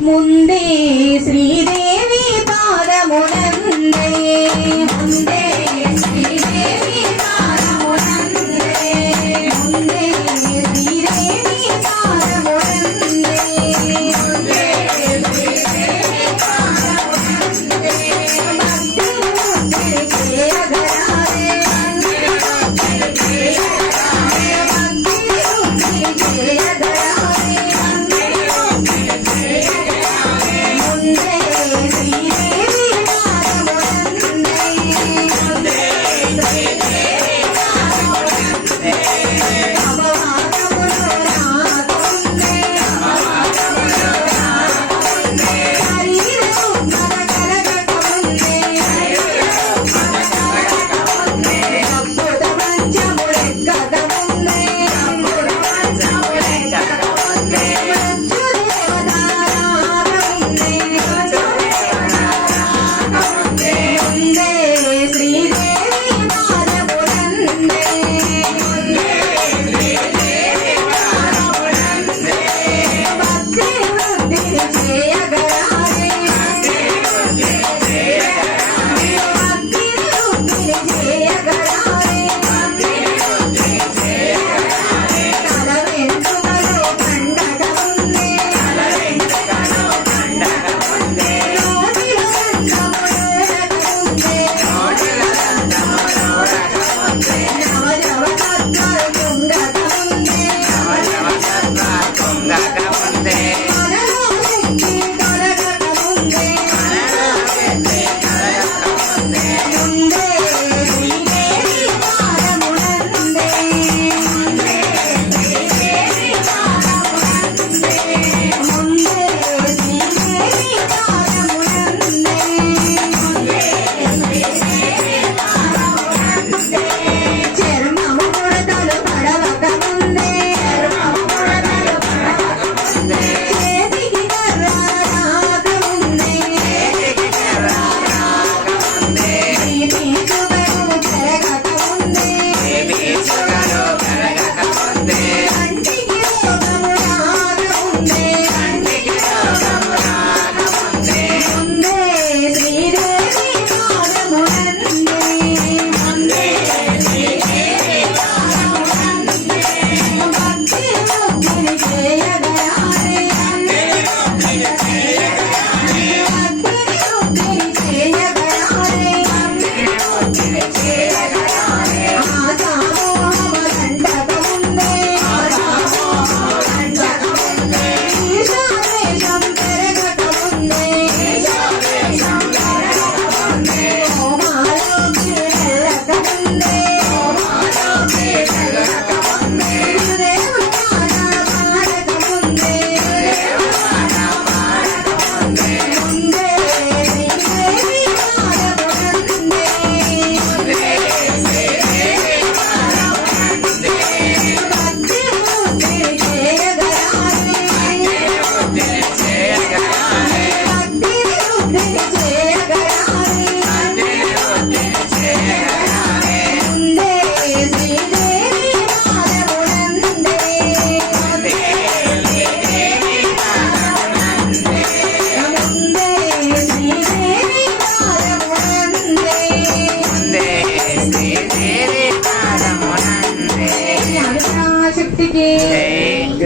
ముందే శ్రీదేవి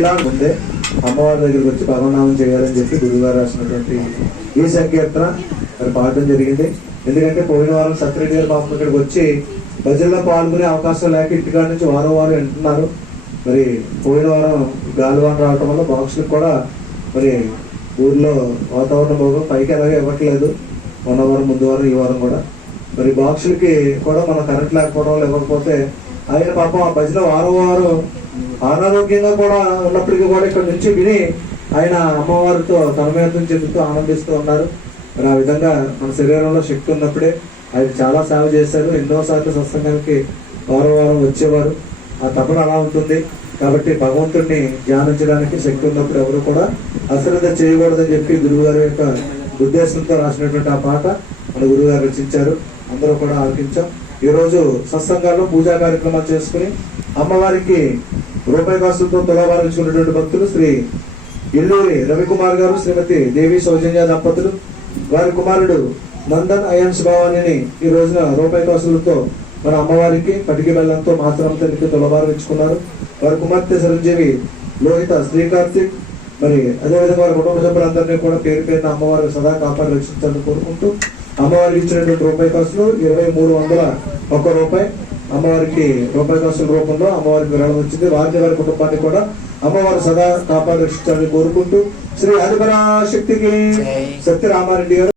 ఇలా ముందే అమ్మవారి దగ్గరికి వచ్చి పరమనామం చేయాలని చెప్పి గురువుగారు రాసినటువంటి ఈ సంకీర్తన మరి పాడడం జరిగింది. ఎందుకంటే పోయిన వారం సత్యరెడ్డి గారు పాపం ఇక్కడికి వచ్చి ప్రజల్లో పాల్గొనే అవకాశం లేక ఇంటికాడ నుంచి వారం వారం వింటున్నారు. మరి పోయిన వారం గాలివాన రావటం వల్ల బాక్సులకు కూడా మరి ఊర్లో వాతావరణం బాగా పైకి అలాగే ఇవ్వట్లేదు. మొన్న వారం ముందు వారం ఈ వారం కూడా. మరి బాక్సులకి కూడా మన కరెంట్ లేకపోవడం వల్ల ఇవ్వకపోతే ఆయన పాపం ఆ ప్రజల వారం వారం అనారోగ్యంగా కూడా ఉన్నప్పటికీ కూడా ఇక్కడ నుంచి విని ఆయన అమ్మవారితో తన్మయత్వం చెందుతూ ఆనందిస్తూ ఉన్నారు. మరి ఆ విధంగా మన శరీరంలో శక్తి ఉన్నప్పుడే ఆయన చాలా సేవ చేశారు. ఎన్నో సార్లు సత్సంగానికి వారం వారం వచ్చేవారు. ఆ తపన అలా ఉంటుంది. కాబట్టి భగవంతుడిని ధ్యానించడానికి శక్తి ఉన్నప్పుడు ఎవరు కూడా అశ్రద్ధ చేయకూడదని చెప్పి గురువుగారి యొక్క ఉద్దేశంతో రాసినటువంటి ఆ పాట మన గురువుగారు రచించారు. అందరూ కూడా ఆలకించాం. ఈరోజు సత్సంగాల్లో పూజా కార్యక్రమాలు చేసుకుని అమ్మవారికి రూపాయి కాసులతో తులాభారించుకున్నటువంటి భక్తులు శ్రీ ఇల్లూరి రవికుమార్ గారు శ్రీమతి దేవి సౌజన్య దంపతులు వారి కుమారుడు నందన్ అయన్స్ భవానిని ఈ రోజున రూపాయి కాసులతో మన అమ్మవారికి పటికి బెల్లంతో మాత్రం తల్లికి తులబారు ఇచ్చుకున్నారు. వారి కుమార్తె చిరంజీవి లోహిత శ్రీకార్తిక్ మరి అదేవిధంగా వారి కుటుంబ సభ్యులందరినీ కూడా పేరు పేరున అమ్మవారిని సదా కాపాడి రక్షించాలని కోరుకుంటూ అమ్మవారికి ఇచ్చినటువంటి రూపాయి కాసులు ఇరవై మూడు వందల ఒక్క రూపాయి. అమ్మవారికి రూపాయి కాసుల రూపంలో అమ్మవారికి విరాళం వచ్చింది వారి కుటుంబాన్ని కూడా అమ్మవారు సదా కాపాడి రక్షించాలని కోరుకుంటూ శ్రీ ఆదిపరాశక్తికి. సత్యరామారెడ్డి గారు